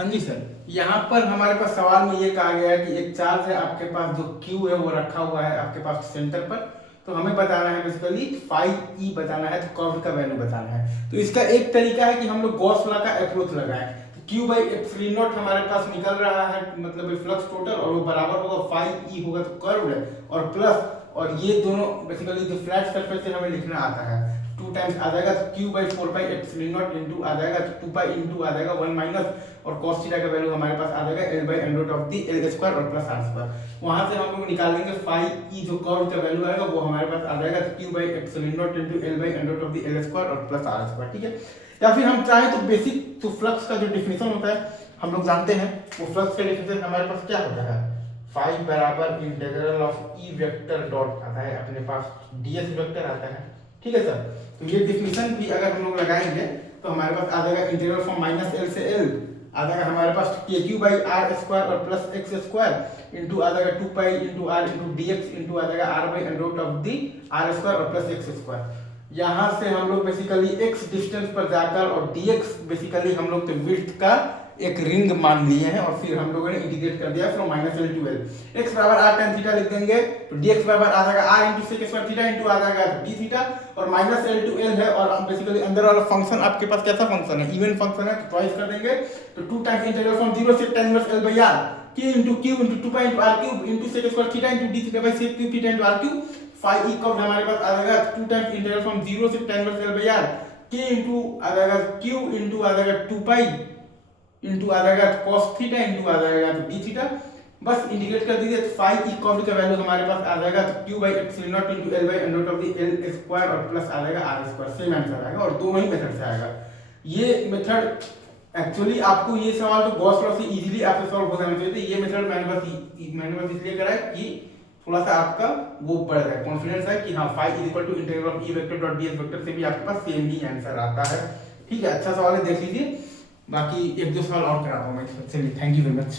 हाँ जी सर, यहाँ पर हमारे पास सवाल में ये कहा गया है कि एक चार्ज है आपके पास, जो क्यू है वो रखा हुआ है आपके पास सेंटर पर। तो हमें बताना है बेसिकली फाई ई बताना है, तो कर्व का वैल्यू बताना है। तो इसका एक तरीका है कि हम लोग गॉस लॉ का अप्रोच लगाएं। तो क्यू बाई एप्सिलॉन नॉट हमारे पास निकल रहा है, मतलब फ्लक्स टोटल, और वो बराबर होगा फाई ई होगा तो कर्व है, और प्लस, और ये दोनों बेसिकली जो फ्लैट सरफेस से हमें लिखना आता है, 2 टाइम्स आ जाएगा तो Q by 4 pi epsilon not into आ जाएगा तो 2 पाई इंटू आ जाएगा 1 माइनस, और cos थीटा का वैल्यू हमारे पास आ जाएगा l by N root of the L square और प्लस आर स्क्वायर। वहां से हम लोग निकालेंगे फाई ई, जो कर्व का वैल्यू आएगा वो हमारे पास आ जाएगा Q by epsilon not into L by N root of the L square और प्लस आर स्क्वायर, ठीक है। या फिर हम चाहे तो बेसिक तो फ्लक्स का जो डिफिनेशन होता है हम लोग जानते हैं, वो फ्लक्स का डिफिनेशन हमारे पास क्या होता है, फाई बराबर integral of E vector dot आता है, अपने पास डीएस वेक्टर आता है, ठीक है सर। तो ये डिफिनेशन भी अगर हम लोग लगाएंगे तो हमारे पास आ जाएगा इंटीग्रल फ्रॉम माइनस एल से एल, आ जाएगा हमारे पास के क्यू बाई आर स्क्वायर और प्लस एक्स स्क्वायर इंटू आ जाएगा 2 pi into R into DX into आ जाएगा R by N root of the R square और प्लस एक्स स्क्वायर। यहाँ से हम लोग बेसिकली एक्स डिस्टेंस पर जाकर और डीएक्स बेसिकली हम लोग तो विड्थ का एक रिंग मान लिए हैं, और फिर हम लोगों ने इंटीग्रेट कर दिया from minus L to L. X बराबर आर टेन थीटा लिख देंगे तो डीएक्स बराबर आ जाएगा R into sec square theta into आ जाएगा डी थीटा, और माइनस एल टू एल है, और बेसिकली अंदर वाला फंक्शन आपके पास कैसा फंक्शन है, इवन फंक्शन है, तो ट्वाइस कर देंगे तो 2 टाइम्स इंटीग्रल फ्रॉम 0 से tan inverse L by R के into Q into 2 pi into R cube into sec square theta into D theta by sec cube theta into R cube. Phi E curve हमारे पास आ जाएगा 2 times integral from 0 से tan inverse L by R के into आ जाएगा Q into आ जाएगा 2 पाई इंटू आ जाएगा cos थीटा इंटू आ जाएगा तो डी थीटा। बस इंटीग्रेट कर दीजिए तो फाई ई कर्व का वैल्यू हमारे पास आ जाएगा तो Q by epsilon not into L by N root of the L square और प्लस आ जाएगा आर स्क्वायर। सेम आंसर आएगा, और दोनों ही मेथड से आएगा। ये मेथड एक्चुअली आपको ये सवाल तो गॉस लॉ से इजीली आपसे सॉल्व हो जाना चाहिए थे। ये मेथड मैंने बस इसलिए करा है कि थोड़ा सा आपका वो बढ़ जाए, कॉन्फिडेंस है कि हाँ phi is equal to integral of E vector dot DS vector से भी आपके पास सेम ही आंसर आता है, ठीक है। अच्छा सवाल है, देख लीजिए। बाकी एक दो सवाल और कराता हूँ मैं, चलिए, थैंक यू वेरी मच।